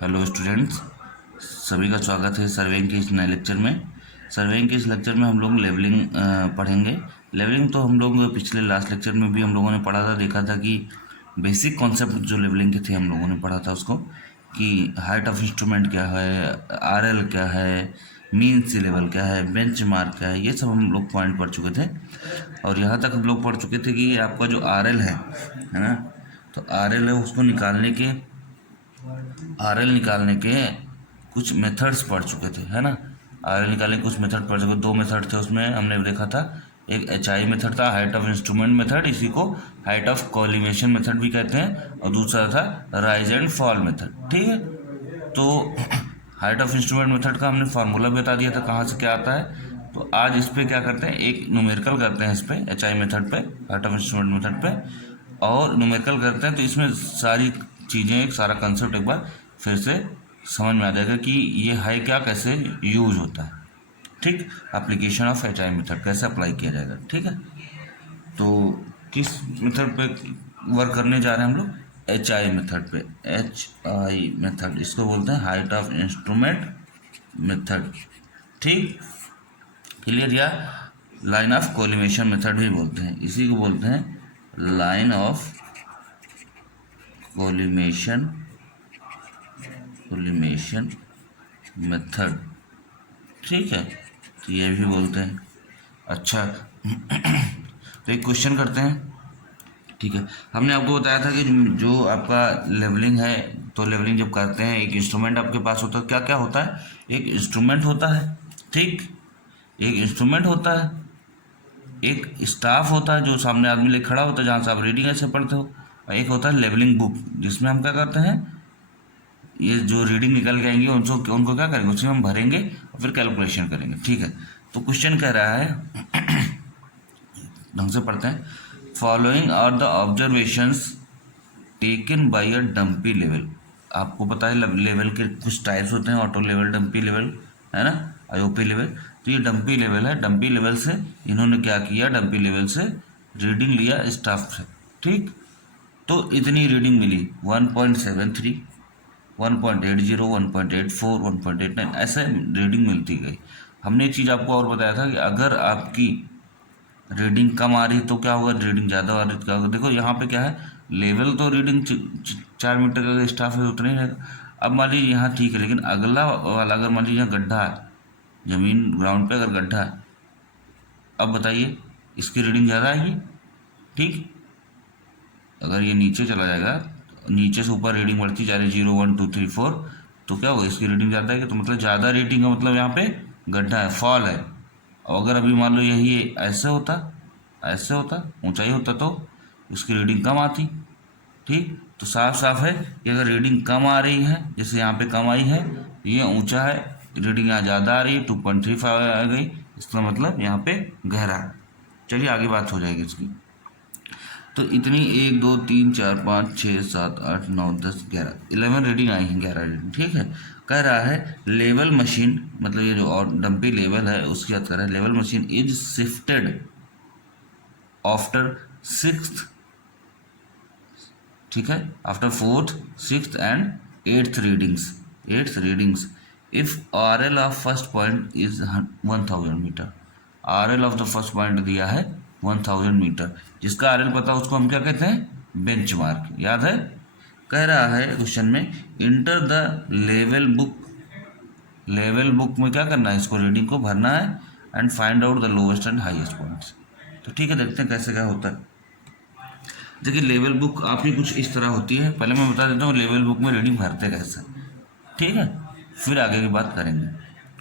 Hello students, सभी का स्वागत है सर्वेइंग के इस नए लेक्चर में। सर्वेइंग के इस लेक्चर में हम लोग लेवलिंग पढ़ेंगे। लेवलिंग तो हम लोग पिछले लास्ट लेक्चर में भी हम लोगों ने पढ़ा था, देखा था कि बेसिक कॉन्सेप्ट जो लेवलिंग के थे हम लोगों ने पढ़ा था उसको, कि हाइट ऑफ इंस्ट्रूमेंट क्या है, आरएल क्या है, मीन सी लेवल क्या है, बेंच मार्क क्या है, ये सब हम लोग पॉइंट पढ़ चुके थे। और यहाँ तक हम लोग पढ़ चुके थे कि आपका जो आरएल है ना, तो आरएल है उसको निकालने के आरएल निकालने के कुछ मेथड्स पढ़ चुके थे, है ना। आरएल निकालने के कुछ मेथड पढ़ चुके, दो मेथड थे उसमें हमने देखा था। एक एचआई मेथड था, हाइट ऑफ इंस्ट्रूमेंट मेथड, इसी को हाइट ऑफ कॉलिमेशन मेथड भी कहते हैं, और दूसरा था राइज एंड फॉल मेथड। ठीक है, तो हाइट ऑफ इंस्ट्रूमेंट मेथड का हमने फार्मूला बता दिया था कहाँ से क्या आता है। तो आज इस पे क्या करते हैं, एक न्यूमेरिकल करते हैं इस पे, एचआई मेथड पे, हाइट ऑफ इंस्ट्रूमेंट मेथड पे, और न्यूमेरिकल करते हैं। तो इसमें सारी चीज़ें, एक सारा कंसेप्ट एक बार फिर से समझ में आ जाएगा कि ये है क्या, कैसे यूज होता है। ठीक, एप्लीकेशन ऑफ एचआई मेथड कैसे अप्लाई किया जाएगा। ठीक है, तो किस मेथड पे वर्क करने जा रहे हैं हम लोग, एचआई मेथड पे। एचआई मेथड इसको बोलते हैं हाइट ऑफ इंस्ट्रूमेंट मेथड। ठीक, क्लियर। या लाइन ऑफ कोलिमेशन मेथड भी बोलते हैं, इसी को बोलते हैं लाइन ऑफ कोलिमेशन मेथड। ठीक है, तो ये भी बोलते हैं। अच्छा, तो एक क्वेश्चन करते हैं। ठीक है, हमने आपको बताया था कि जो आपका लेवलिंग है, तो लेवलिंग जब करते हैं एक इंस्ट्रूमेंट आपके पास होता है। क्या क्या होता है, एक इंस्ट्रूमेंट होता है, ठीक, एक इंस्ट्रूमेंट होता है, एक स्टाफ होता है जो सामने आदमी लेके खड़ा होता है, जहाँ से आप रीडिंग ऐसे पढ़ते हो, और एक होता है लेवलिंग बुक, जिसमें हम क्या करते हैं, ये जो रीडिंग निकल के आएंगे उनको क्या करेंगे, उसमें हम भरेंगे और फिर कैलकुलेशन करेंगे। ठीक है, तो क्वेश्चन कह रहा है, ढंग से पढ़ते हैं। Following are the observations taken by a dumpy level. आपको पता है लेवल के कुछ टाइप्स होते हैं, ऑटो लेवल, डंपी लेवल, है ना, आईओपी लेवल। तो ये डंपी लेवल है। डंपी लेवल से इन्होंने क्या किया, डंपी लेवल से रीडिंग लिया स्टाफ से। ठीक, तो इतनी रीडिंग मिली 1.73, 1.80, 1.84, 1.89, ऐसे रीडिंग मिलती गई। हमने एक चीज़ आपको और बताया था कि अगर आपकी रीडिंग कम आ रही तो क्या होगा, रीडिंग ज़्यादा आ रही तो क्या होगा। देखो यहाँ पे क्या है, लेवल तो रीडिंग 4 मीटर का स्टाफ है उतना ही रहेगा। अब मान लीजिए यहाँ ठीक है, लेकिन अगला वाला अगर मान लीजिए यहाँ गड्ढा है, जमीन ग्राउंड पे अगर गड्ढा है, अब बताइए इसकी रीडिंग ज़्यादा आएगी। ठीक, अगर ये नीचे चला जाएगा, नीचे से ऊपर रीडिंग बढ़ती जा रही है, 0, 1, 2, 3, 4, तो क्या होगा, इसकी रीडिंग ज़्यादा है। तो मतलब ज़्यादा रीडिंग का मतलब यहाँ पे गड्ढा है, फॉल है। और अगर अभी मान लो यही ऐसे होता, ऐसे होता, ऊंचाई होता, तो इसकी रीडिंग कम आती। ठीक, तो साफ साफ है कि अगर रीडिंग कम आ रही है, जैसे यहाँ पे कम आई है, ये ऊंचा है, रीडिंग यहाँ ज़्यादा आ रही है, 2.35 आ गई, इसका मतलब यहाँ पे गहरा है। चलिए आगे बात हो जाएगी इसकी। तो इतनी 1, 2, 3, 4, 5, 6, 7, 8, 9, 10, 11, 11 रीडिंग आई हैं, 11 रीडिंग। ठीक है, कह रहा है लेवल मशीन, मतलब ये जो और डंपी लेवल है उसकी बात कर रहा है। Level machine is shifted after 6th, ठीक है, after 4th, 6th and 8th readings if R L of first point is 1000 meter. R L of the first point दिया है 1000 मीटर, जिसका आर एल पता उसको हम क्या कहते हैं, बेंच मार्क, याद है। कह रहा है क्वेश्चन में, enter the level book. Level book में क्या करना है, इसको रीडिंग को भरना है, and find out the lowest and highest points. तो ठीक है, देखते हैं कैसे क्या होता है। देखिए लेवल बुक आपकी कुछ इस तरह होती है। पहले मैं बता देता हूँ लेवल बुक में रीडिंग भरते कैसे, ठीक है, फिर आगे की बात करेंगे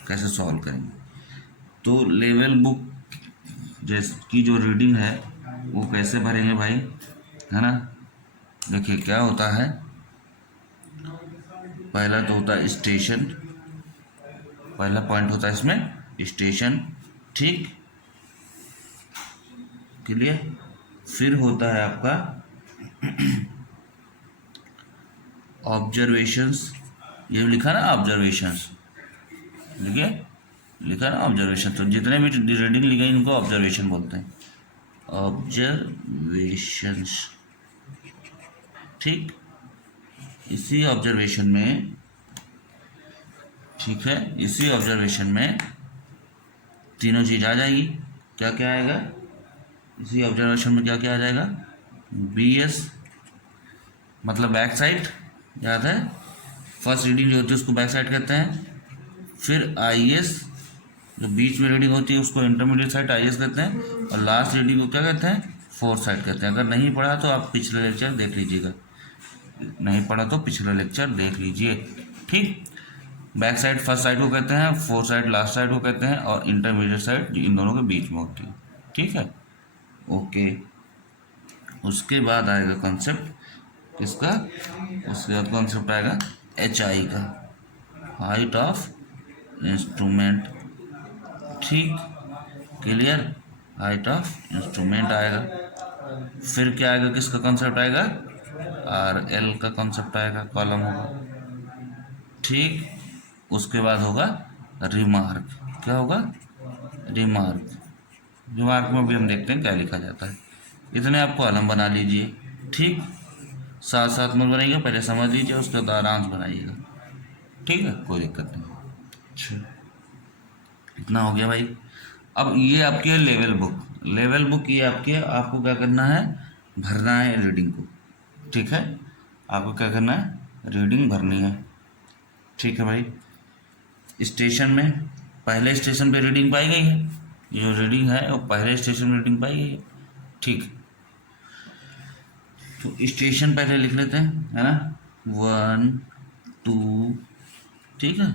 कैसे सॉल्व करेंगे। तो लेवल बुक जैसे की जो रीडिंग है वो कैसे भरेंगे भाई, है ना। देखिए क्या होता है, पहला तो होता है स्टेशन, पहला पॉइंट होता है इसमें स्टेशन, ठीक, क्लियर। फिर होता है आपका ऑब्जर्वेशंस, ये लिखा ना ऑब्जर्वेशंस, लिखिए, लिखा ना ऑब्जर्वेशन। तो जितने भी रीडिंग लिखे इनको ऑब्जर्वेशन बोलते हैं, ऑब्जर्वेशंस। ठीक, इसी ऑब्जर्वेशन में ठीक है, इसी ऑब्जर्वेशन में तीनों चीज़ आ जाएगी। क्या क्या आएगा इसी ऑब्जर्वेशन में, क्या क्या आ जाएगा? BS मतलब बैक साइड, याद है, फर्स्ट रीडिंग जो होती है उसको बैक साइड कहते हैं। फिर IS जो बीच में रीडिंग होती है उसको इंटरमीडिएट साइड IS कहते हैं, और लास्ट रीडिंग को क्या कहते हैं? फोर्थ साइड कहते हैं। अगर नहीं पढ़ा तो आप पिछले लेक्चर देख लीजिएगा, नहीं पढ़ा तो पिछला लेक्चर देख लीजिए। ठीक, बैक साइड फर्स्ट साइड को कहते हैं, फोर्थ साइड लास्ट साइड को कहते हैं, और इंटरमीडिएट साइड इन दोनों के बीच में होती है। ठीक है, ओके। उसके बाद आएगा कॉन्सेप्ट किसका? उसके बाद कॉन्सेप्ट आएगा HI का, हाइट ऑफ इंस्ट्रूमेंट। ठीक, क्लियर, हाइट ऑफ इंस्ट्रूमेंट आएगा। फिर क्या आएगा, किसका कॉन्सेप्ट आएगा? RL का कॉन्सेप्ट आएगा, कॉलम होगा। ठीक, उसके बाद होगा रिमार्क। क्या होगा? रिमार्क। रिमार्क में भी हम देखते हैं क्या लिखा जाता है। इतने आप कॉलम बना लीजिए। ठीक, साथ साथ में बनाइएगा, पहले समझ लीजिए उसके बाद आराम से बनाइएगा। ठीक है, कोई दिक्कत नहीं। अच्छा, इतना हो गया भाई। अब ये आपकी है लेवल बुक। लेवल बुक ये आपको क्या करना है? भरना है रीडिंग को। ठीक है, आपको क्या करना है? रीडिंग भरनी है। ठीक है भाई, स्टेशन में पहले स्टेशन पे रीडिंग पाई गई है, ये जो रीडिंग है वो पहले स्टेशन में रीडिंग पाई गई है। ठीक, तो स्टेशन पहले लिख लेते हैं, है ना, 1 2। ठीक है,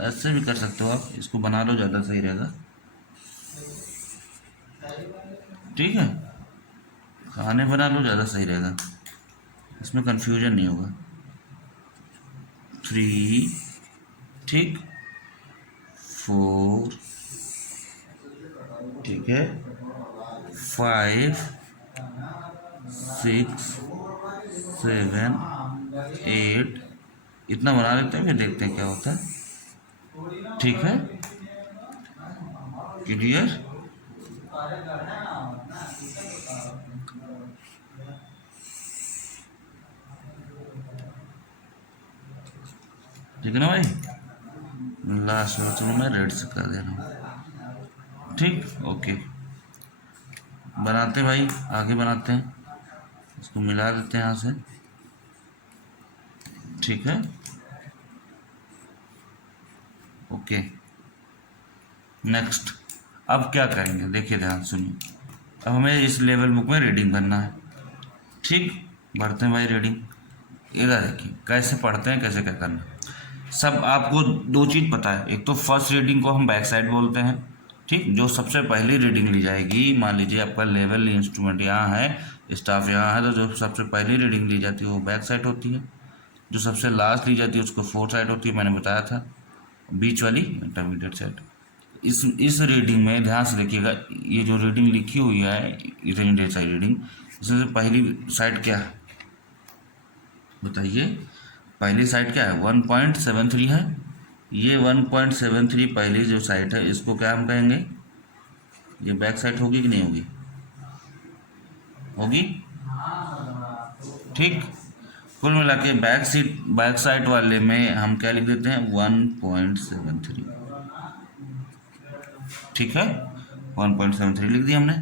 ऐसे भी कर सकते हो आप, इसको बना लो, ज़्यादा सही रहेगा। ठीक है, खाने बना लो, ज़्यादा सही रहेगा, इसमें कंफ्यूजन नहीं होगा। 3, ठीक, 4, ठीक है, 5 6 7 8, इतना बना लेते हैं, फिर देखते हैं क्या होता है। ठीक है, क्लियर। ठीक है ना भाई, लास्ट में चलो मैं रेड से कर दे रहा हूँ। ठीक, ओके, बनाते हैं भाई, आगे बनाते हैं, इसको मिला देते हैं यहाँ से। ठीक है, ओके। नेक्स्ट, अब क्या करेंगे, देखिए ध्यान सुनिए। अब हमें इस लेवल बुक में रीडिंग करना है। ठीक, भरते हैं भाई रीडिंग। इधर देखिए कैसे पढ़ते हैं, कैसे क्या करना है। सब आपको दो चीज़ पता है, एक तो फर्स्ट रीडिंग को हम बैक साइड बोलते हैं। ठीक, जो सबसे पहली रीडिंग ली जाएगी, मान लीजिए आपका लेवल इंस्ट्रूमेंट यहाँ है, स्टाफ यहाँ है, तो जो सबसे पहली रीडिंग ली जाती है वो बैक साइड होती है। जो सबसे लास्ट ली जाती है उसको फोर्थ साइड होती है, मैंने बताया था। बीच वाली इंटरमीडिएट साइड। इस रीडिंग में ध्यान से देखिएगा, ये जो रीडिंग लिखी हुई है इंटरमीडिएट साइड रीडिंग, इसमें से पहली साइड क्या है बताइए? पहली साइड क्या है? 1.73 है। ये 1.73 पहली जो साइड है, इसको क्या हम कहेंगे? ये बैक साइड होगी कि नहीं होगी? होगी। ठीक, कुल मिला के बैक साइड वाले में हम क्या लिख देते हैं? 1.73। ठीक है, 1.73 लिख दिया हमने।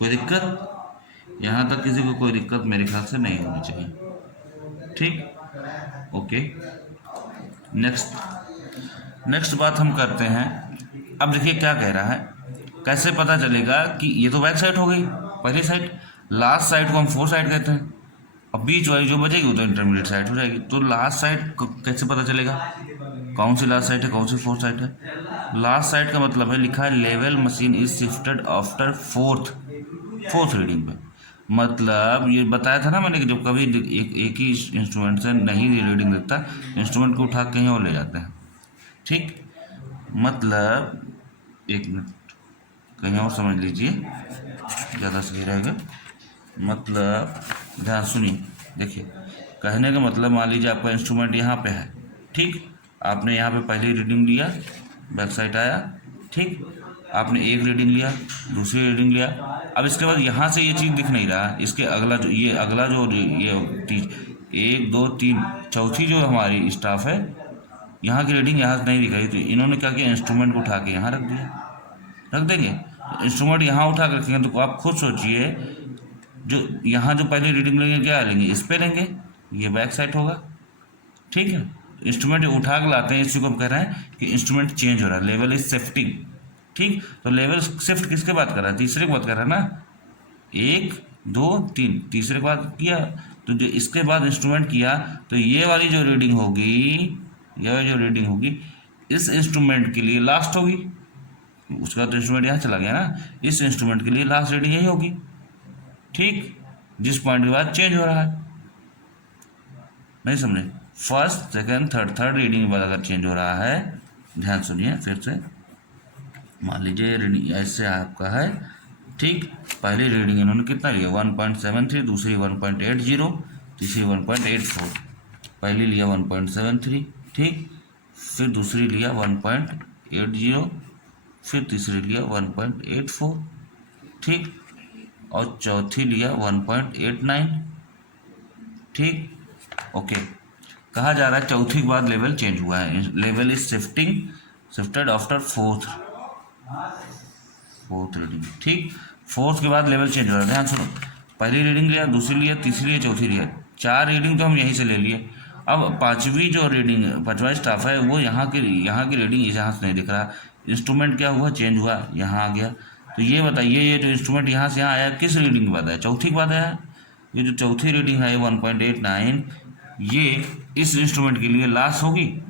कोई दिक्कत? यहाँ तक किसी को कोई दिक्कत मेरे ख्याल से नहीं होनी चाहिए। ठीक, ओके। नेक्स्ट बात हम करते हैं। अब देखिए क्या कह रहा है, कैसे पता चलेगा कि ये तो बैक साइड हो गई पहली साइड, लास्ट साइड को हम फोर्थ साइड कहते हैं, अब बीच वाली जो बचेगी वो तो इंटरमीडिएट साइड हो जाएगी। तो लास्ट साइड कैसे पता चलेगा कौन सी लास्ट साइड है, कौन सी फोर्थ साइड है? लास्ट साइड का मतलब है, लिखा है level machine is shifted after fourth reading पे। मतलब ये बताया था ना मैंने कि जब कभी एक ही इंस्ट्रूमेंट से नहीं रीडिंग देता, इंस्ट्रूमेंट को उठा के कहीं और ले जाते हैं। ठीक, मतलब एक मिनट, कहीं और समझ लीजिए, ज़्यादा सही रहेगा। मतलब ध्यान सुनिए, देखिए कहने का मतलब, मान लीजिए आपका इंस्ट्रूमेंट यहाँ पे है। ठीक, आपने यहाँ पे पहली रीडिंग लिया, बैक साइड आया। ठीक, आपने एक रीडिंग लिया, दूसरी रीडिंग लिया। अब इसके बाद यहाँ से ये चीज़ दिख नहीं रहा, इसके अगला जो ये 1 2 3 चौथी जो हमारी स्टाफ है यहाँ की रीडिंग यहाँ से नहीं दिखाई, तो इन्होंने क्या किया, इंस्ट्रूमेंट को उठा के यहाँ रख दिया, रख देंगे। इंस्ट्रूमेंट यहाँ उठा कर रखेंगे तो आप खुद सोचिए, जो यहाँ जो पहले रीडिंग लेंगे क्या लेंगे, इस पे लेंगे, ये बैक साइड होगा। ठीक है, इंस्ट्रूमेंट उठा के लाते हैं, इसी को हम कह रहे हैं कि इंस्ट्रूमेंट चेंज हो रहा है, लेवल इज शिफ्टिंग। ठीक, तो लेवल शिफ्ट किसके बात कर रहा है, तीसरे की बात कर रहा है ना, 1 2 3, तीसरे के बाद किया, तो जो इसके बाद इंस्ट्रूमेंट किया, तो ये वाली जो रीडिंग होगी, यह जो रीडिंग होगी इस इंस्ट्रूमेंट के लिए लास्ट होगी, उसका तो इंस्ट्रूमेंट यहाँ चला गया ना, इस इंस्ट्रूमेंट के लिए लास्ट रीडिंग यही होगी। ठीक, जिस पॉइंट के बाद चेंज हो रहा है, नहीं समझे, फर्स्ट सेकंड थर्ड रीडिंग के बाद अगर चेंज हो रहा है, ध्यान सुनिए फिर से, मान लीजिए रीडिंग ऐसे आपका है। ठीक, पहली रीडिंग इन्होंने कितना लिया 1.73, दूसरी 1.80, तीसरी 1.84, पहली लिया 1.73, ठीक, फिर दूसरी लिया 1.80, फिर तीसरी लिया 1.84, ठीक, और चौथी लिया 1.89। ठीक, ओके, कहा जा रहा है चौथी के बाद लेवल चेंज हुआ है, level is shifted after fourth reading. ठीक, फोर्थ के बाद लेवल चेंज हो रहा है, ध्यान सुनो, पहली रीडिंग लिया, दूसरी लिया, तीसरी लिया, चौथी लिया, 4 रीडिंग तो हम यहीं से ले लिए। अब पांचवी जो रीडिंग, पांचवा स्टाफ है, वो यहाँ की रीडिंग यहाँ से नहीं दिख रहा, इंस्ट्रूमेंट क्या हुआ, चेंज हुआ, यहाँ आ गया। तो ये बताइए, ये जो इंस्ट्रूमेंट यहाँ से यहाँ आया किस रीडिंग के बाद आया, चौथी के बाद आया। ये जो चौथी रीडिंग है 1.89, ये इस इंस्ट्रूमेंट के लिए लास्ट होगी।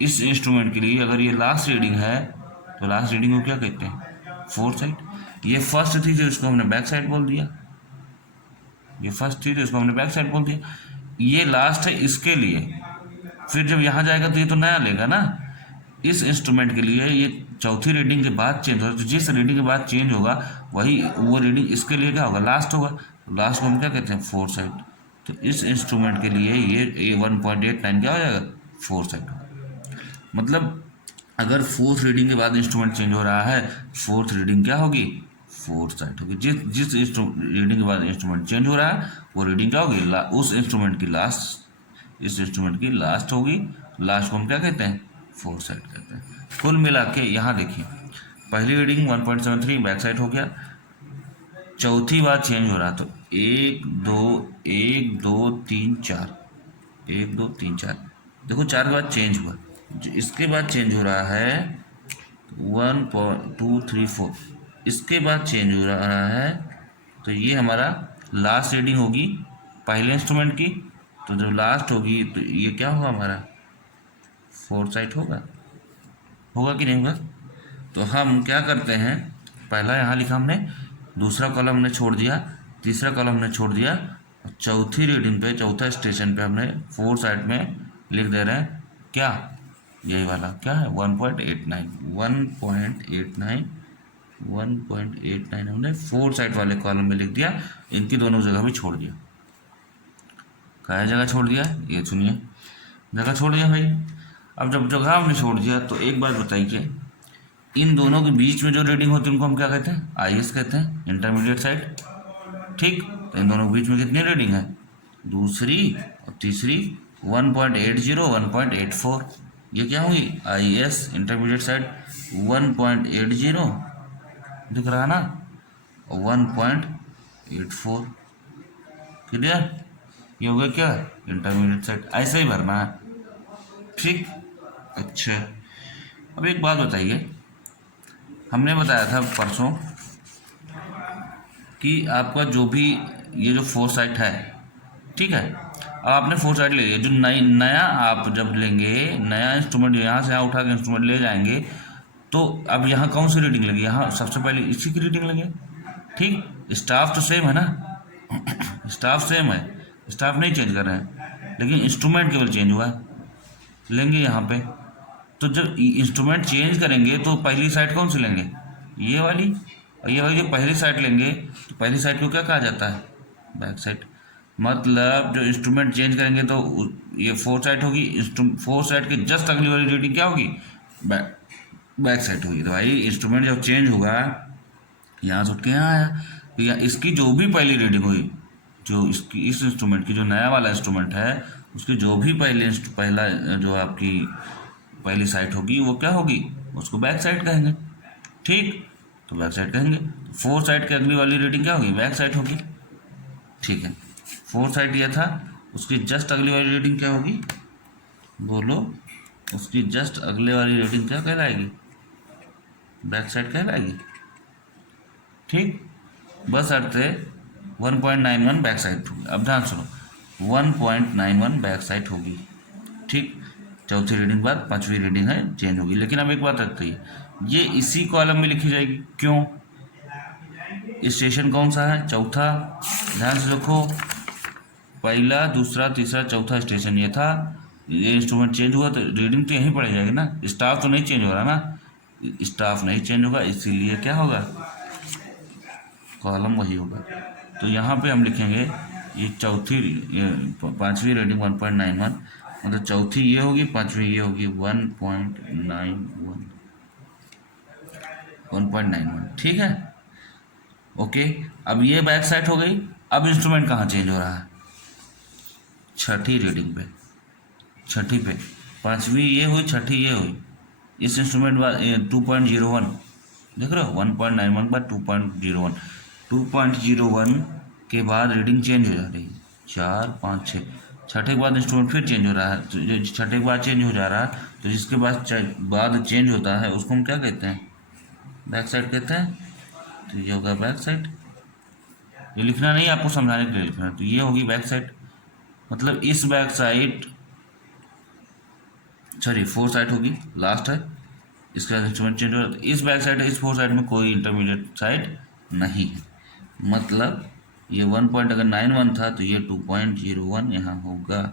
इस इंस्ट्रूमेंट के लिए अगर ये लास्ट रीडिंग है, तो लास्ट रीडिंग को क्या कहते हैं, फोर्थ साइड। ये फर्स्ट थी तो इसको हमने बैक साइड बोल दिया, ये फर्स्ट थी तो इसको हमने बैक साइड बोल दिया। ये लास्ट है इसके लिए, फिर जब यहाँ जाएगा तो ये तो नया लेगा ना। इस इंस्ट्रूमेंट के लिए ये चौथी रीडिंग के बाद चेंज होगा, तो जिस रीडिंग के बाद चेंज होगा वही वो रीडिंग इसके लिए क्या होगा, लास्ट होगा। लास्ट को हम क्या कहते हैं, फोर्थ साइड। तो इस इंस्ट्रूमेंट के लिए ये 1.89 क्या हो जाएगा, फोर्थ साइड। मतलब अगर फोर्थ रीडिंग के बाद इंस्ट्रूमेंट चेंज हो रहा है, फोर्थ रीडिंग क्या होगी, फोर्थ साइड होगी। जिस रीडिंग के बाद इंस्ट्रूमेंट चेंज हो रहा है, वो रीडिंग क्या होगी, उस इंस्ट्रूमेंट की लास्ट, इस इंस्ट्रूमेंट की लास्ट होगी। लास्ट को हम क्या कहते हैं, फोर्थ साइड कहते हैं। कुल मिला के यहाँ देखिए, पहली रीडिंग 1.73 बैक साइड हो गया, चौथी बार चेंज हो रहा, तो 1 2 3 4, 1 2 3 4, देखो 4 के बाद चेंज हुआ। जो इसके बाद चेंज हो रहा है 1.234, इसके बाद चेंज हो रहा है, तो ये हमारा लास्ट रीडिंग होगी पहले इंस्ट्रूमेंट की। तो जब लास्ट होगी तो ये क्या होगा, हमारा फोर्थ साइड होगा कि नहीं होगा। तो हम क्या करते हैं, पहला यहाँ लिखा हमने, दूसरा कॉलम हमने छोड़ दिया, तीसरा कॉलम हमने छोड़ दिया, चौथी रीडिंग पे, चौथा स्टेशन पे हमने फोर्थ साइड में लिख दे रहे हैं क्या, यही वाला क्या है 1.89 हमने फोर्थ साइड वाले कॉलम में लिख दिया, इनकी दोनों जगह भी छोड़ दिया। क्या जगह छोड़ दिया, ये सुनिए, जगह छोड़ दिया भाई। अब जब जगह हमने छोड़ दिया, तो एक बात बताइए, इन दोनों के बीच में जो रीडिंग होती है उनको हम क्या कहते हैं, IS कहते हैं, इंटरमीडिएट साइड। ठीक, तो इन दोनों के बीच में कितनी रीडिंग है, दूसरी और तीसरी 1.80 1.84, ये क्या होगी, IS इंटरमीडिएट साइड 1.80 दिख रहा है ना, 1.84, क्लियर, ये हो गया क्या, इंटरमीडिएट साइड। ऐसे ही भरना है। ठीक, अच्छा, अब एक बात बताइए, हमने बताया था परसों कि आपका जो भी ये जो फोर्थ साइड है, ठीक है, अब आपने फोर्थ साइड ले लिया, जो नया आप जब लेंगे, नया इंस्ट्रूमेंट यहाँ से यहाँ उठा के इंस्ट्रूमेंट ले जाएंगे, तो अब यहाँ कौन सी रीडिंग लगी, यहाँ सबसे पहले इसी की रीडिंग लगे। ठीक, स्टाफ तो सेम है ना, स्टाफ सेम है, स्टाफ नहीं चेंज कर रहे हैं, लेकिन इंस्ट्रूमेंट केवल चेंज हुआ है, लेंगे यहाँ पे। तो जब इंस्ट्रूमेंट चेंज करेंगे तो पहली साइड कौन सी लेंगे, ये वाली, और ये वाली जो पहली साइड लेंगे, तो पहली साइड को क्या कहा जाता है, बैक साइड। मतलब जो इंस्ट्रूमेंट चेंज करेंगे तो ये फोर्थ साइड होगी, फोर्थ साइड के जस्ट अगली वाली रीडिंग क्या होगी, बैक साइड होगी। तो भाई इंस्ट्रूमेंट जब चेंज होगा, यहाँ से उठ के यहाँ आया, तो यहाँ इसकी जो भी पहली रीडिंग हुई, जो इसकी इस इंस्ट्रूमेंट की जो नया वाला इंस्ट्रूमेंट है, उसकी जो भी पहला जो आपकी पहली साइड होगी वो क्या होगी, उसको बैक साइड कहेंगे। ठीक, तो बैक साइड कहेंगे। 4 साइड की अगली वाली रीडिंग क्या होगी, बैक साइड होगी। ठीक है, 4 साइड यह था, उसकी जस्ट अगली वाली रीडिंग क्या होगी, बोलो, उसकी जस्ट अगले वाली रीडिंग क्या कहलाएगी, बैक साइड कहलाएगी। ठीक, बस अर्थ है 1.91 बैक साइड होगी। अब ध्यान सुनो, 1.91 बैक साइड होगी। ठीक, चौथी रीडिंग बाद पांचवी रीडिंग है चेंज होगी। लेकिन अब एक बात रखते है, ये इसी कॉलम में लिखी जाएगी। क्यों, स्टेशन कौन सा है, चौथा। ध्यान से देखो, पहला दूसरा तीसरा चौथा स्टेशन ये था। ये इंस्ट्रूमेंट चेंज हुआ तो रीडिंग तो यहीं पड़ जाएगी ना, स्टाफ तो नहीं चेंज हो रहा ना, स्टाफ नहीं चेंज होगा, इसीलिए क्या होगा, कॉलम वही होगा। तो यहाँ पे हम लिखेंगे ये चौथी पांचवी रीडिंग 1.91, मतलब चौथी ये होगी, पांचवी ये होगी 1.91। ठीक है, ओके। अब ये बैक साइड हो गई। अब इंस्ट्रूमेंट कहाँ चेंज हो रहा है, छठी रीडिंग पे, छठी पे, पांचवी ये हुई, छठी ये हुई। इस इंस्ट्रूमेंट 2.01 देख रहे हो, 1.91 बाय 2.01, 2.01 के बाद रीडिंग चेंज हो जा रही है, 4 5 6, छठे के बाद इंस्ट्रूमेंट फिर चेंज हो रहा है। तो जो छठे के बाद चेंज हो जा रहा है, तो जिसके बाद चेंज होता है उसको हम क्या कहते हैं, बैक साइड कहते हैं। तो ये होगा बैक साइड, ये लिखना नहीं, आपको समझाने के लिए लिखना। तो ये होगी बैक साइड, मतलब इस बैक साइड, सॉरी 4 साइड होगी, लास्ट है, इसका इंस्ट्रूमेंट चेंज हो रहा है। इस बैक साइड, इस 4 साइड में कोई इंटरमीडिएट साइड नहीं है, मतलब ये 1.91 था तो ये 2.01 यहाँ होगा।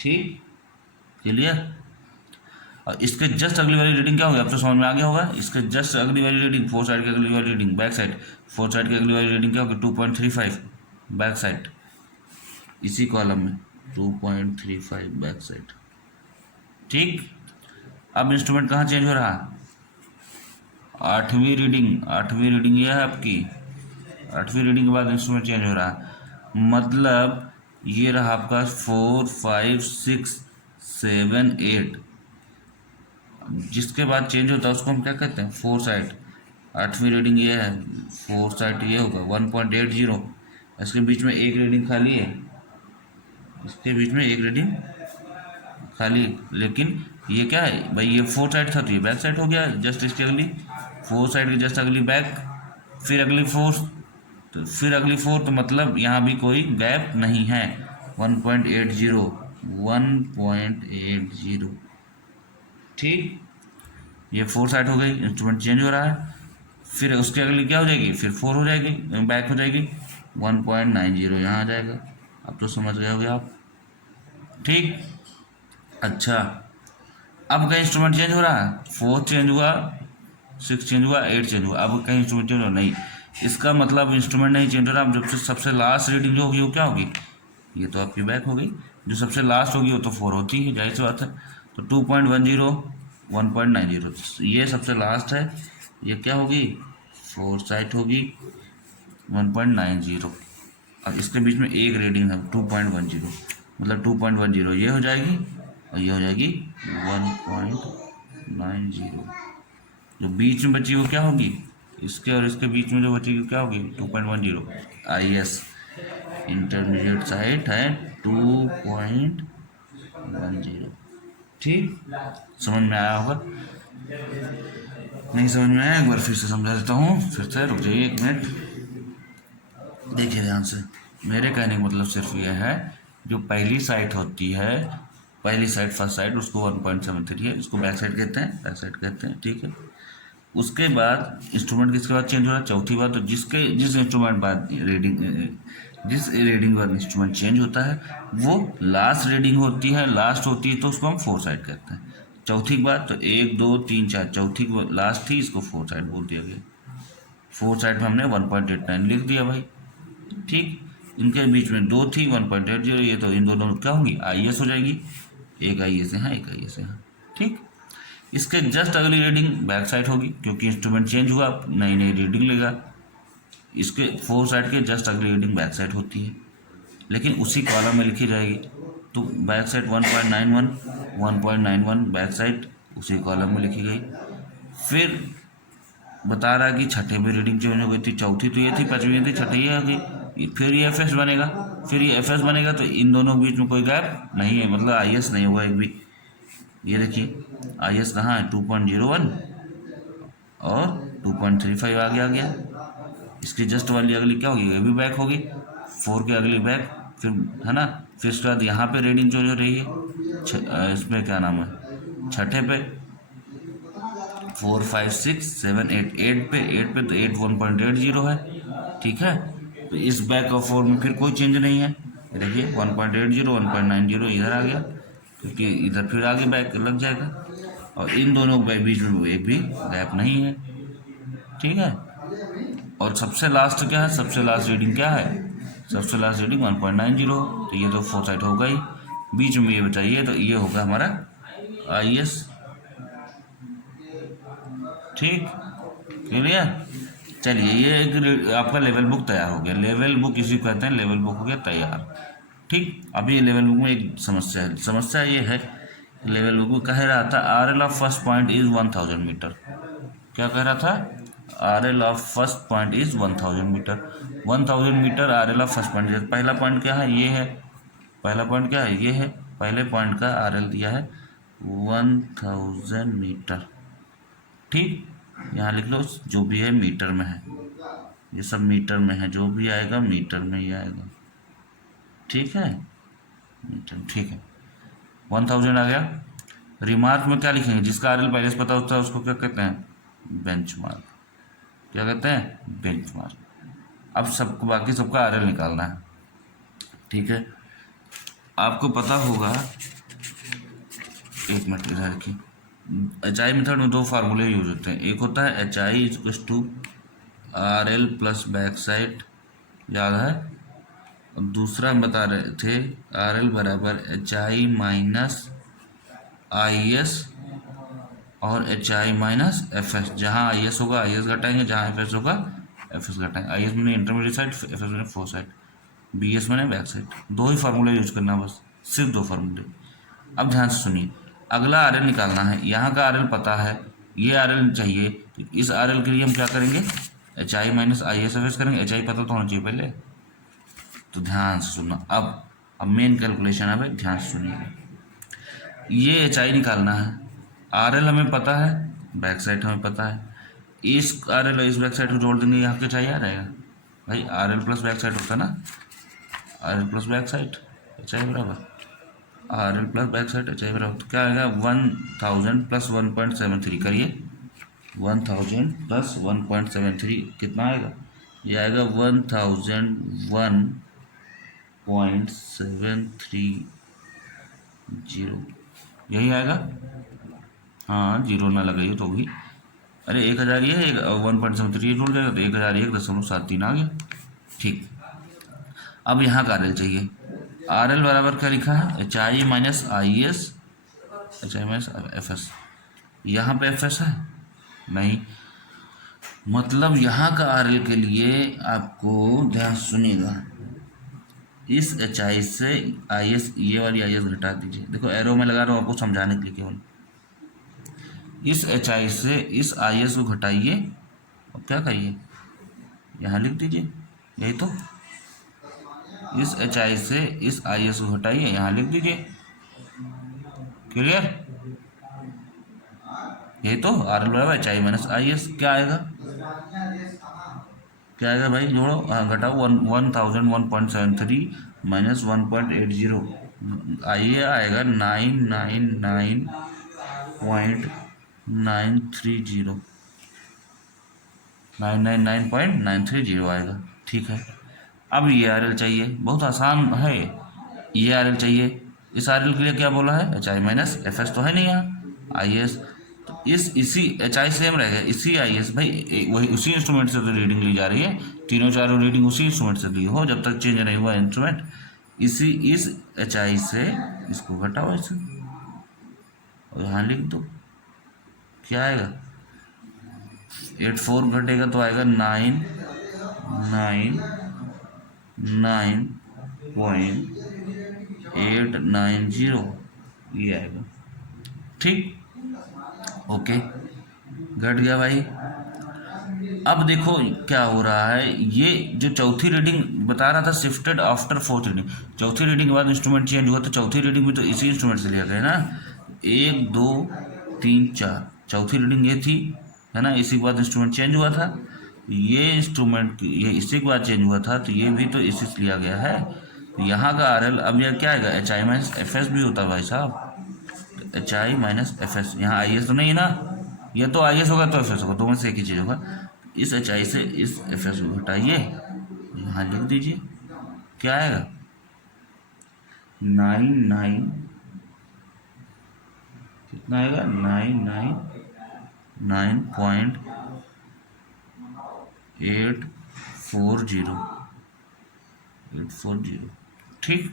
ठीक, क्लियर। और इसके जस्ट अगली वाली रीडिंग क्या होगी, अब तो समझ में आ गया होगा। इसके जस्ट अगली वाली रीडिंग 4 साइड की अगली वाली रीडिंग बैक साइड, 4 साइड की अगली वाली रीडिंग क्या होगी, 2.35 बैक साइड, इसी कॉलम में 2.35 बैक साइड। ठीक, अब इंस्ट्रूमेंट कहाँ चेंज हो रहा है, आठवीं रीडिंग ये है आपकी, आठवीं रीडिंग के बाद इंस्ट्रूमेंट चेंज हो रहा है, मतलब ये रहा आपका 4 5 6 7 8, जिसके बाद चेंज होता है उसको हम क्या कहते हैं, 4 साइड। आठवीं रीडिंग ये है, 4 साइड ये होगा 1.80, इसके बीच में एक रीडिंग खाली है, इसके बीच में एक रीडिंग खाली, लेकिन ये क्या है भाई, ये 4 साइड था तो ये बैक साइड हो गया, जस्ट इसकी अगली 4 साइड की जस्ट अगली बैक, फिर अगली 4, तो फिर अगली 4, तो मतलब यहाँ भी कोई गैप नहीं है, 1.80। ठीक, ये 4 साइड हो गई, इंस्ट्रूमेंट चेंज हो रहा है, फिर उसके अगली क्या हो जाएगी, फिर 4 हो जाएगी, बैक हो जाएगी, 1.90 यहाँ आ जाएगा। अब तो समझ गए होगे आप। ठीक, अच्छा, अब कहीं इंस्ट्रूमेंट चेंज हो रहा है, 4 चेंज हुआ, 6 चेंज हुआ, 8 चेंज हुआ, अब कहीं इंस्ट्रूमेंट चेंज हो नहीं, इसका मतलब इंस्ट्रूमेंट नहीं चेंज हो रहा। अब जब से सबसे लास्ट रीडिंग जो होगी वो क्या होगी, ये तो आपकी बैक हो गई, जो सबसे लास्ट होगी वो तो 4 होती है, जाहिर सी बात है। तो 2.10 1.90, ये सबसे लास्ट है, ये क्या होगी, 4 साइड होगी 1.90, और इसके बीच में एक रीडिंग है 2.10, मतलब 2.10 ये हो जाएगी और ये हो जाएगी 1.90। जो बीच में बची वो क्या होगी, इसके और इसके बीच में जो बचेगी क्या होगी, 2.10। IS इंटरमीडिएट साइड है 2.10। ठीक, समझ में आया होगा, नहीं समझ में आया एक बार फिर से समझा देता हूँ, फिर से रुक जाइए 1 मिनट, देखिए ध्यान से। मेरे कहने का मतलब सिर्फ यह है, जो पहली साइड होती है, पहली साइड फर्स्ट साइड, उसको 1.73 है, इसको बैक साइड कहते हैं, बैक साइड कहते हैं। ठीक है, उसके बाद इंस्ट्रूमेंट किसके बाद चेंज हो रहा है, चौथी बार, तो जिस इंस्ट्रूमेंट बाद जिस रीडिंग बाद इंस्ट्रूमेंट चेंज होता है वो लास्ट रीडिंग होती है, लास्ट होती है, तो उसको हम 4 साइड कहते हैं। चौथी के बाद तो 1 2 3 4, चौथी लास्ट थी, इसको 4 साइड बोल दिया गया। 4 साइड में हमने 1.89 लिख दिया भाई। ठीक, इनके बीच में 2 थी 1.80, ये तो इन दोनों क्या होंगी, IS हो जाएगी, एक IS यहाँ, एक IS यहाँ। ठीक, इसके जस्ट अगली रीडिंग बैक साइड होगी, क्योंकि इंस्ट्रूमेंट चेंज हुआ, नई नई रीडिंग लेगा। इसके 4 साइड के जस्ट अगली रीडिंग बैक साइड होती है, लेकिन उसी कॉलम में लिखी जाएगी। तो बैक साइड 1.91 बैक साइड उसी कॉलम में लिखी गई। फिर बता रहा है कि छठे में रीडिंग चेंज हो गई थी, चौथी तो ये थी, पाँचवीं ये थी, छठी ये आ गई, फिर ये एफ एस बनेगा। फिर ये एफ एस बनेगा तो इन दोनों के बीच में कोई गैप नहीं है, मतलब आई एस नहीं होगा एक भी। ये देखिए आई एस कहाँ है, 2.01 और 2.35 आ गया। इसकी जस्ट वाली अगली क्या होगी, ये भी बैक होगी, 4 के अगली बैक, फिर है ना। फिर उसके बाद यहाँ पे रीडिंग जो रही है इसमें क्या नाम है, छठे पे 4 5 6 7 8, 8 पे तो 8 1.80 है, ठीक है। तो इस बैक और 4 में फिर कोई चेंज नहीं है, देखिए 1.80 1.90 इधर आ गया, क्योंकि इधर फिर आगे बैक लग जाएगा, और इन दोनों के बीच में एक भी गैप नहीं है, ठीक है। और सबसे लास्ट क्या है, सबसे लास्ट रीडिंग क्या है, सबसे लास्ट रीडिंग 1.90, तो ये तो 4 साइड होगा ही, बीच में ये बताइए, तो ये होगा हमारा आई एस, ठीक, क्लियर। चलिए ये एक आपका लेवल बुक तैयार हो गया, लेवल बुक इसी को कहते हैं, लेवल बुक हो गया तैयार, ठीक। अभी ये लेवल बुक में एक समस्या है, समस्या ये है, लेवल बुक में कह रहा था R L of first point is 1000 meter, क्या कह रहा था, R L of first point is 1000 meter, 1000 meter R L of first point. पहला पॉइंट क्या है, ये है, पहला पॉइंट क्या है, ये है, पहले पॉइंट का आर एल दिया है 1000 मीटर, ठीक। यहाँ लिख लो जो भी है मीटर में है, ये सब मीटर में है, जो भी आएगा मीटर में ही आएगा, ठीक है, मीटर, ठीक है। 1000 आ गया। रिमार्क में क्या लिखेंगे, जिसका आर एल पहले से पता होता है उसको क्या कहते हैं, बेंचमार्क, क्या कहते हैं, बेंचमार्क। अब सबको बाकी सबका आर एल निकालना है, ठीक है। आपको पता होगा, एक मिनट इधर की, एच आई मेथड में दो फार्मूले यूज होते हैं, एक होता है H I equal to R L plus back side, याद है, और दूसरा हम बता रहे थे आर एल बराबर H I minus I S और H I minus F S, जहाँ आई एस होगा आई एस घटाएंगे, जहाँ एफ एस होगा एफ एस घटाएंगे, आई एस मैंने इंटरमीडिएट साइड, एफ एस मैंने फोर साइड, बी एस मैंने बैक साइड, दो ही फार्मूले यूज करना बस, सिर्फ दो फार्मूले। अब ध्यान से सुनिए, अगला आर एल निकालना है, यहाँ का आर एल पता है, ये आर एल चाहिए, तो इस आर एल के लिए हम क्या करेंगे, H I minus I S F S करेंगे, एच आई पता तो होना चाहिए पहले, तो ध्यान से सुनना। अब मेन कैलकुलेशन है भाई, ध्यान से सुनिए, ये एच आई निकालना है, आर एल हमें पता है, बैक साइड हमें पता है, इस आर एल इस बैक साइड को जोड़ देंगे, यहाँ के एच आई आ रहेगा भाई, R L plus back side होता है ना, R L plus back side H I बराबर R L plus back side H I बराबर, तो क्या आएगा 1000 प्लस 1.73 करिए, 1000 प्लस 1.73 कितना आएगा, ये आएगा 1001.730, यही आएगा, हाँ जीरो ना लगाइए तो भी, अरे 1000 ये 1.73 जुड़ जाएगा, तो 1001.73 आ गया, ठीक। अब यहाँ का आर एल चाहिए, आर एल बराबर क्या लिखा है, H I minus I S, H I minus F S, यहाँ पे एफ एस है नहीं, मतलब यहाँ का आर एल के लिए आपको ध्यान सुनिएगा, इस एच आई से आई एस, ये वाली आई एस घटा दीजिए, देखो एरो में लगा रहा हूँ आपको समझाने के लिए केवल, इस एच आई से इस आई एस को घटाइए और क्या करिए, यहाँ लिख दीजिए, यही तो, इस एच आई से इस आई एस को हटाइए, यहाँ लिख दीजिए, क्लियर, यही तो आर एल बराबर H I minus I S, क्या आएगा, क्या आएगा भाई, जोड़ो, हाँ घटाओ, 1001.73 माइनस 1.80, आइए आएगा 999.930 आएगा, ठीक है। अब ये आर एल चाहिए, बहुत आसान है, ये आर एल चाहिए, इस आर एल के लिए क्या बोला है, H I minus F S तो है नहीं यहाँ, आई एस, तो इसी एच आई सेम रहेगा, इसी आई एस भाई वही उसी इंस्ट्रूमेंट से तो रीडिंग ली जा रही है, तीनों चारों रीडिंग उसी इंस्ट्रूमेंट से ली हो, जब तक चेंज नहीं हुआ इंस्ट्रूमेंट, इस एच आई से इसको घटाओ इसे और यहाँ लिख दो, क्या आएगा, 84 घटेगा तो आएगा 999.890, ये आएगा, ठीक। ओके, घट गया भाई। अब देखो क्या हो रहा है, ये जो चौथी रीडिंग बता रहा था शिफ्टेड आफ्टर फोर्थ रीडिंग, चौथी रीडिंग के बाद इंस्ट्रूमेंट चेंज हुआ, तो चौथी रीडिंग भी तो इसी इंस्ट्रूमेंट से लिया गया है ना। 1 2 3 4 चौथी रीडिंग ये थी, है ना, इसी के बाद इंस्ट्रूमेंट चेंज हुआ था। ये इंस्ट्रूमेंट ये इसी के बाद चेंज हुआ था, तो ये भी तो इसी से लिया गया है। तो यहाँ का आर एल अब यह क्या आएगा, H I minus F S भी होता है भाई साहब। H I minus F S, यहाँ आई एस तो नहीं है ना, ये तो आई एस होगा तो एफ एस होगा, दो में से एक ही चीज़ होगा। इस एच आई से इस एफ एस को घटाइए, यहाँ लिख दीजिए, क्या आएगा 99, कितना आएगा 999.840, ठीक।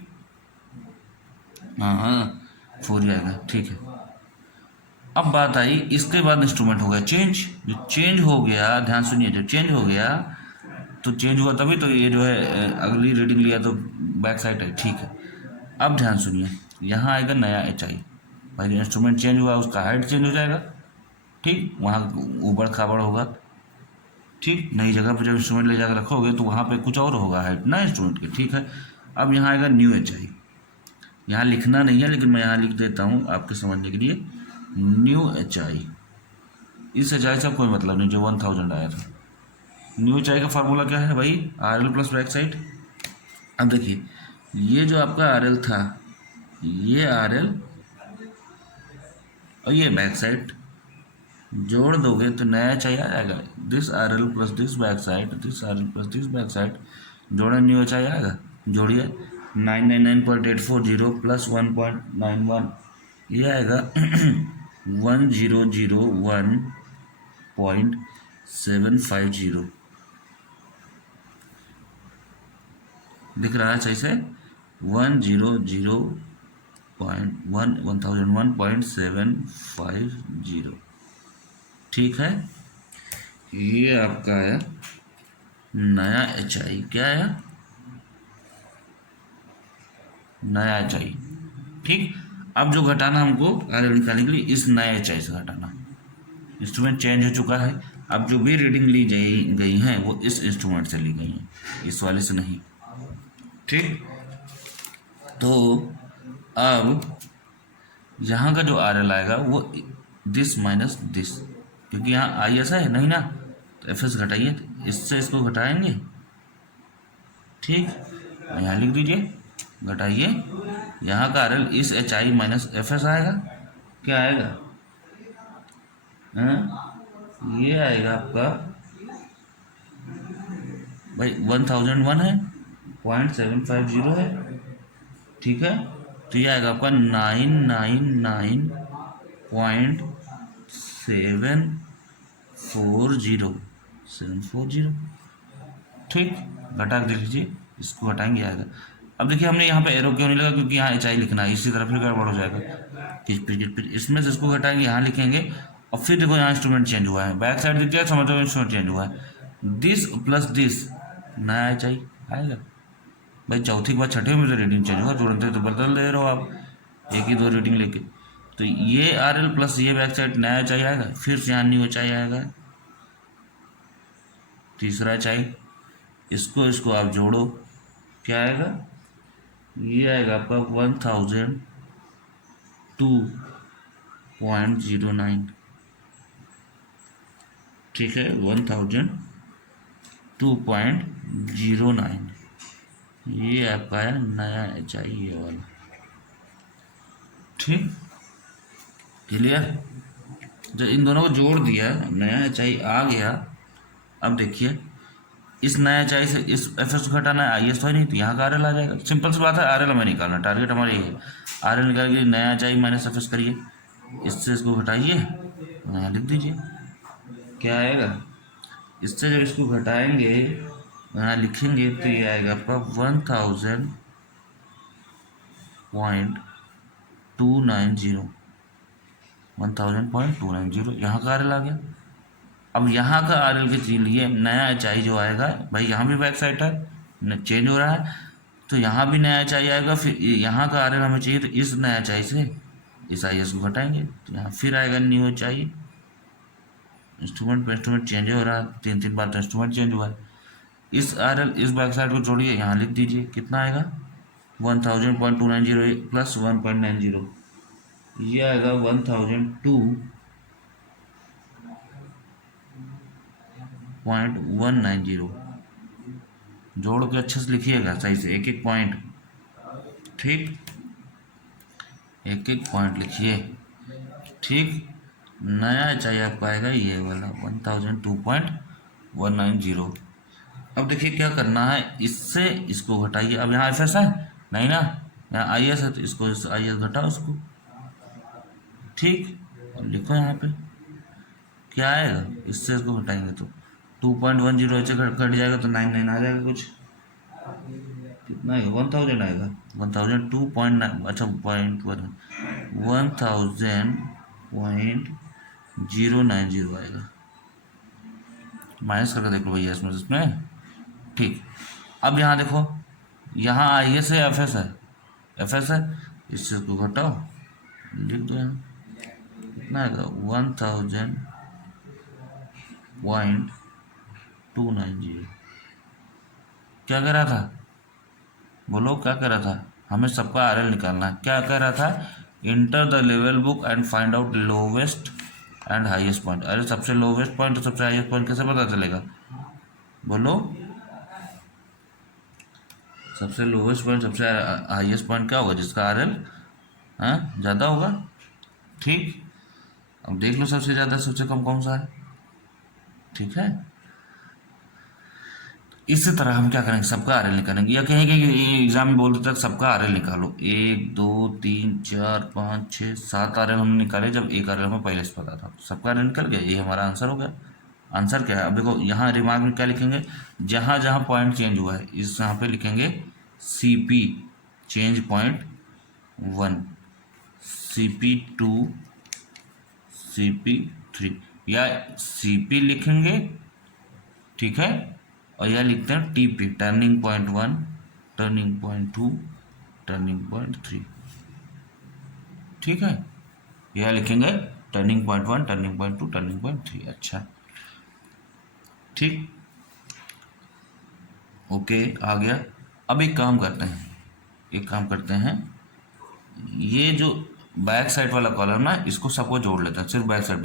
हाँ हाँ, 4 ही आएगा, ठीक है। अब बात आई, इसके बाद इंस्ट्रूमेंट हो गया चेंज, जो चेंज हो गया, ध्यान सुनिए, जो चेंज हो गया तो चेंज हुआ तभी तो ये जो है अगली रीडिंग लिया तो बैक साइड है, ठीक है। अब ध्यान सुनिए, यहाँ आएगा नया एच आई, भाई जो इंस्ट्रूमेंट चेंज हुआ उसका हाइट चेंज हो जाएगा, ठीक, वहाँ ऊबड़ खाबड़ होगा, ठीक, नई जगह पर जब इंस्ट्रूमेंट ले जाकर रखोगे तो वहाँ पे कुछ और होगा हाइट ना इंस्ट्रूमेंट की, ठीक है। अब यहाँ आएगा न्यू एच आई, यहाँ लिखना नहीं है लेकिन मैं यहाँ लिख देता हूँ आपके समझने के लिए, न्यू एच आई। इस एच आई से कोई मतलब नहीं जो 1000 आया था। न्यू एच आई का फार्मूला क्या है भाई, R L plus back side. अब देखिए, ये जो आपका आर एल था, ये आर एल और ये बैक साइड जोड़ दोगे तो नया एच आई आ जाएगा, this are L plus this back side, this are L plus this back side, जोड़े न्यू एच आई आएगा। जोड़िए 999.840 प्लस 1.91, ये आएगा 1001.750, दिख रहा है सही से, 1001.750, ठीक है। ये आपका आया नया एच आई, क्या आया नया एच आई, ठीक। अब जो घटाना हमको आर एल निकालने के लिए इस नए एच आई से घटाना, इंस्ट्रूमेंट चेंज हो चुका है, अब जो भी रीडिंग ली गई हैं वो इस इंस्ट्रूमेंट से ली गई हैं, इस वाले से नहीं, ठीक। तो अब यहाँ का जो आर एल आएगा वो दिस माइनस दिस, क्योंकि यहाँ आई एस है नहीं ना, तो एफ एस घटाइए, इससे इसको घटाएंगे, ठीक, यहाँ लिख दीजिए, घटाइए, यहाँ का आर एल इस H I minus F S आएगा, क्या आएगा, ये आएगा आपका भाई 1001 है, 0.750 है, ठीक है। तो ये आएगा आपका 999.740, ठीक, घटा के देख लीजिए, इसको घटाएंगे आएगा। अब देखिए हमने यहाँ पे एरो क्यों नहीं लगा, क्योंकि यहाँ एच आई लिखना है, इसी तरफ फिर गड़बड़ हो जाएगा, फिर इसमें से इसको घटाएंगे, यहाँ लिखेंगे, और फिर देखो यहाँ इंस्ट्रूमेंट चेंज हुआ है, बैक साइड दिख गया, समझ लो इंस्ट्रूमेंट चेंज हुआ है, दिस प्लस दिस नया एच आई आएगा। भाई चौथी के बाद छठे में तो रीडिंग चेंज होगा, तुरंत तो बदल दे रहे हो आप, एक ही दो रीडिंग लेके, तो ये आर एल प्लस ये बैक साइड नया एच आई आएगा, फिर से यहाँ न्यू एच आई आएगा, तीसरा एच आई, इसको आप जोड़ो, क्या आएगा, ये आएगा आपका 1002.09, ठीक है, 1002.09, ये आपका है नया एच आई, ये वाला, ठीक, क्लियर। जब इन दोनों को जोड़ दिया, नया एच आई आ गया। अब देखिए, इस नया एच आई से इस एफ एस को घटाना है, आई एस तो नहीं, तो यहाँ का आर एल आ जाएगा, सिंपल सी बात है, आर एल हमें निकालना, टारगेट हमारा ये है, आर एल निकाल के नया H I minus F S करिए, इससे इसको घटाइए, यहाँ लिख दीजिए, क्या आएगा, इससे जब इसको घटाएंगे यहाँ लिखेंगे तो ये आएगा आपका 1000.290, यहाँ का आर एल आ गया। अब यहाँ का आर एल के लिए नया एच आई जो आएगा, भाई यहाँ भी बैक साइड है चेंज हो रहा है, तो यहाँ भी नया एच आई आएगा, फिर यहाँ का आर एल हमें चाहिए, तो इस नया एच आई से इस आई एस को घटाएंगे तो यहाँ फिर आएगा न्यू चाहिए। इंस्ट्रूमेंट पे इंस्ट्रूमेंट चेंज हो रहा है, 3 बार तो इंस्ट्रूमेंट चेंज हुआ है। इस आर एल इस बैक साइड को जोड़िए, यहाँ लिख दीजिए कितना आएगा 1000.290 प्लस 1.90, ये आएगा 1002.190। जोड़ के अच्छे से लिखिएगा सही से, एक एक पॉइंट, ठीक, एक एक पॉइंट लिखिए, ठीक। नया चाहिए आपको आएगा ये वाला 1002.190। अब देखिए क्या करना है, इससे इसको घटाइए। अब यहाँ एफ एस है नहीं ना, यहाँ आई एस है तो इसको आई एस घटाओ इसको, ठीक। अब लिखो यहाँ पे क्या आएगा, इससे इसको घटाएंगे तो 2.10 ऐसे घट जाएगा तो 99 आ जाएगा कुछ, कितना आएगा 1000 आएगा, 1002.9, अच्छा 1000.090 आएगा। माइनस करके देख लो भैया इसमें, ठीक। अब यहाँ देखो, यहाँ आई एस है एफ एस है, एफ एस है, इससे को घटाओ, लिख दो यहाँ कितना आएगा 1000.290। क्या कह रहा था, बोलो क्या कह रहा था, हमें सबका आर एल निकालना है। क्या कह रहा था, enter the level book and find out lowest and highest point. अरे सबसे लोवेस्ट पॉइंट और सबसे हाईएस्ट पॉइंट कैसे पता चलेगा, बोलो। सबसे लोवेस्ट पॉइंट सबसे हाईएस्ट पॉइंट क्या होगा, जिसका आर एल ज़्यादा होगा, ठीक। अब देख लो सबसे ज़्यादा सबसे कम कौन सा है, ठीक है। इसी तरह हम क्या करेंगे, सबका आर एल निकालेंगे, या कहेंगे कि एग्जाम में बोल देता है सबका आर एल निकालो, 1 2 3 4 5 6 7 आर एल हमने निकाले, जब एक आर एल हमें पहले से पता था, सबका आर एल निकल गया, ये हमारा आंसर हो गया। आंसर क्या है, अब देखो यहाँ रिमार्क में क्या लिखेंगे, जहाँ जहाँ पॉइंट चेंज हुआ है इस यहाँ पे लिखेंगे CP change point 1, CP2, CP3, या CP लिखेंगे, ठीक है, और यह लिखते हैं TP turning point 1, turning point 2, turning point 3, ठीक है। यह लिखेंगे turning point 1, turning point 2, turning point 3, अच्छा, ठीक, ओके आ गया। अब एक काम करते हैं, ये जो बैक साइड वाला कॉलम ना, इसको सबको जोड़ लेते हैं, सिर्फ बैक साइड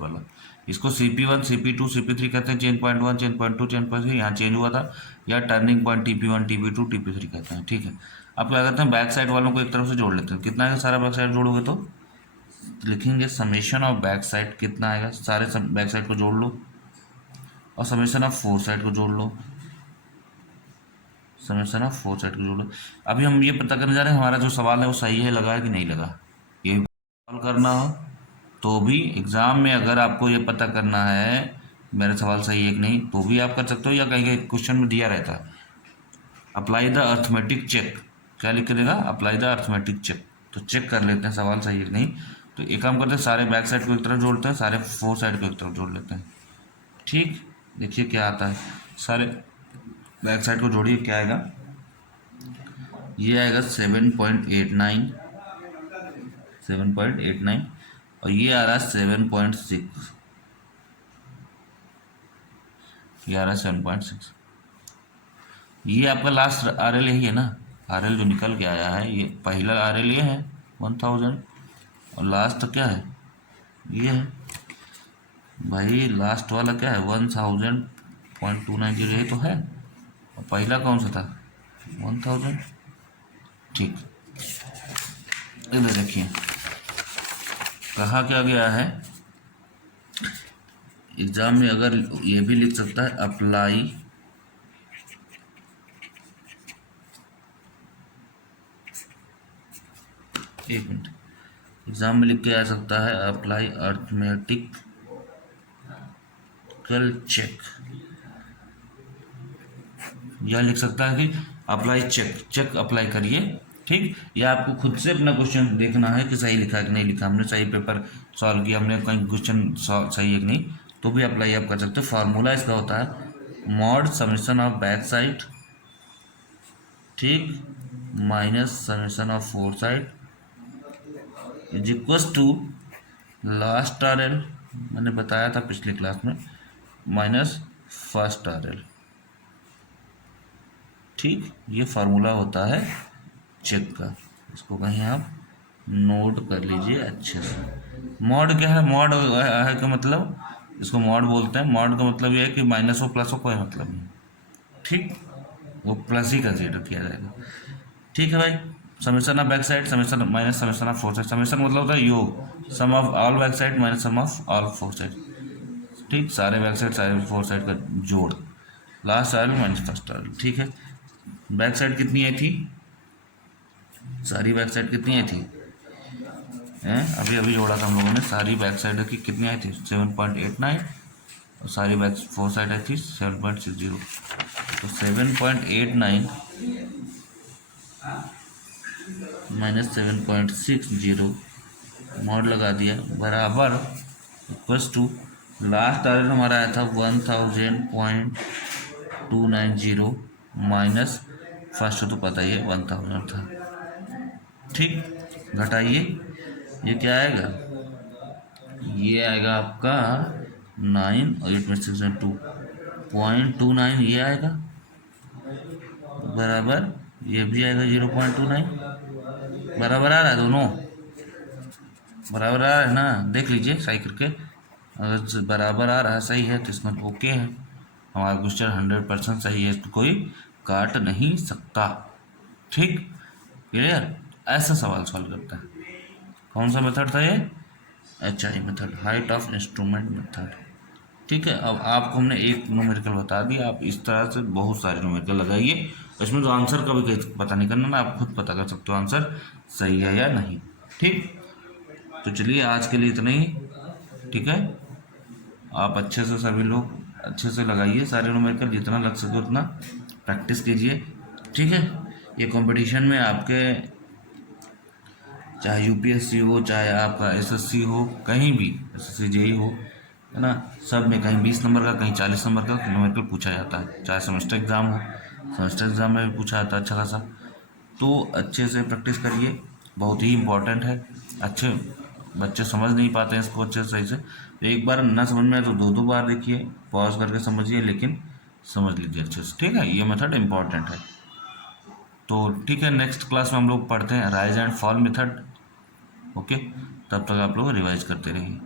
वाला, इसको CP1 CP2 CP3 कहते हैं, change point 1 change point 2 change point 3 यहाँ चेंज हुआ था, या turning point TP1 TP2 TP3 कहते हैं, ठीक है। अब क्या करते हैं, बैक साइड वालों को एक तरफ से जोड़ लेते हैं, कितना आएगा सारा बैक साइड जोड़ोगे तो लिखेंगे समेशन ऑफ बैक साइड, कितना आएगा, सारे बैक साइड को जोड़ लो, और समेशन ऑफ फोर साइड को जोड़ लो, समेशन ऑफ फोर साइड को जोड़ लो। अभी हम ये पता करने जा रहे हैं हमारा जो सवाल है वो सही है लगा है कि नहीं लगा, ये सवाल करना हो तो भी एग्ज़ाम में अगर आपको ये पता करना है मेरा सवाल सही है कि नहीं, तो भी आप कर सकते हो, या कहीं कहीं क्वेश्चन में दिया रहता है अप्लाई द अर्थमेटिक चेक, क्या लिख के देगा, अप्लाई द अर्थमेटिक चेक, तो चेक कर लेते हैं सवाल सही है कि नहीं। तो एक काम करते हैं, सारे बैक साइड को एक तरफ जोड़ते हैं, सारे फोर साइड को एक तरफ जोड़ लेते हैं, ठीक। देखिए क्या आता है, सारे बैक साइड को जोड़िए, क्या आएगा, ये आएगा 7.89 और ये आ रहा है 7.6, ये आ रहा है 7.6। ये आपका लास्ट आर एल यही है ना, आर एल जो निकल के आया है, ये पहला आर एल ये है 1000, और लास्ट क्या है, ये है भाई, लास्ट वाला क्या है 1000.290, ये तो है, और पहला कौन सा था 1000, ठीक। इधर देखिए कहा क्या गया है, एग्जाम में अगर ये भी लिख सकता है अप्लाई एक मिनट, एग्जाम में लिख के आ सकता है अप्लाई अर्थमेटिकल चेक, यह लिख सकता है कि अप्लाई चेक अप्लाई करिए, ठीक। या आपको खुद से अपना क्वेश्चन देखना है कि सही लिखा है कि नहीं लिखा, हमने सही पेपर सॉल्व किया, हमने कहीं क्वेश्चन सही है कि नहीं, तो भी अप्लाई आप कर सकते हो। फार्मूला इसका होता है mod summation of back side, ठीक, minus summation of fore side is equals to last R L, मैंने बताया था पिछले क्लास में, माइनस फर्स्ट आर एल। ठीक, ये फार्मूला होता है चेक का, इसको कहीं आप नोट कर लीजिए अच्छे से। मॉड क्या है? मॉड है का मतलब, इसको मॉड बोलते हैं। मॉड का मतलब ये है कि माइनस हो प्लस हो कोई मतलब नहीं। ठीक, वो प्लस ही कंसीडर किया जाएगा। ठीक है भाई। Summation of back side, summation minus summation of fore side. Summation मतलब होता है योग, sum of all back side minus sum of all fore side. ठीक, सारे बैक साइड सारे फोर साइड का जोड़, last R minus first R. ठीक है, बैक साइड कितनी आई थी? सारी बैक साइड कितनी आई थी? हैं, अभी अभी जोड़ा था हम लोगों ने। सारी बैक साइड की कितनी आई थी? 7.89, और सारी बैक फोर साइड आई थी 7.60। तो 7.89 माइनस 7.60 मॉड लगा दिया, बराबर इक्वस टू लास्ट आर हमारा आया था 1000.290 माइनस फर्स्ट तो पता ही है 1000 था। ठीक, घटाइए, ये क्या आएगा? ये आएगा आपका 9 और 8 में 6 2.29, ये आएगा बराबर, ये भी आएगा 0.29। बराबर आ रहा है, दोनों बराबर आ रहा है ना? देख लीजिए सही करके, अगर बराबर आ रहा है, सही है, तो इसमें ओके है, हमारा क्वेश्चन 100% सही है, इसको कोई काट नहीं सकता। ठीक, क्लियर? ऐसा सवाल सॉल्व करता है। कौन सा मेथड था ये? HI method, height of instrument method. ठीक है, अब आपको हमने एक न्यूमेरिकल बता दिया, आप इस तरह से बहुत सारे न्यूमेरिकल लगाइए। इसमें तो आंसर का भी कहीं पता नहीं करना ना, आप खुद पता कर सकते हो आंसर सही है या नहीं। ठीक, तो चलिए आज के लिए इतना ही। ठीक है, आप अच्छे से सभी लोग अच्छे से लगाइए सारे न्यूमेरिकल, जितना लग सके उतना प्रैक्टिस कीजिए। ठीक है, ये कंपटीशन में आपके चाहे UPSC हो, चाहे आपका SSC हो, कहीं भी SSC JEE हो, है ना, सब में कहीं 20 नंबर का, कहीं 40 नंबर का न्यूमेरिकल पूछा जाता है। चाहे सेमेस्टर एग्ज़ाम हो, सेमेस्टर एग्ज़ाम में भी पूछा जाता है अच्छा खासा। तो अच्छे से प्रैक्टिस करिए, बहुत ही इम्पोर्टेंट है। अच्छे बच्चे समझ नहीं पाते हैं इसको अच्छे से सही से, तो एक बार ना समझ में आए तो दो दो बार देखिए, पॉज करके समझिए, लेकिन समझ लीजिए अच्छे से। ठीक है, ये मेथड इम्पॉर्टेंट है। तो ठीक है, नेक्स्ट क्लास में हम लोग पढ़ते हैं rise and fall method. Okay, तब तक आप लोग रिवाइज करते रहिए।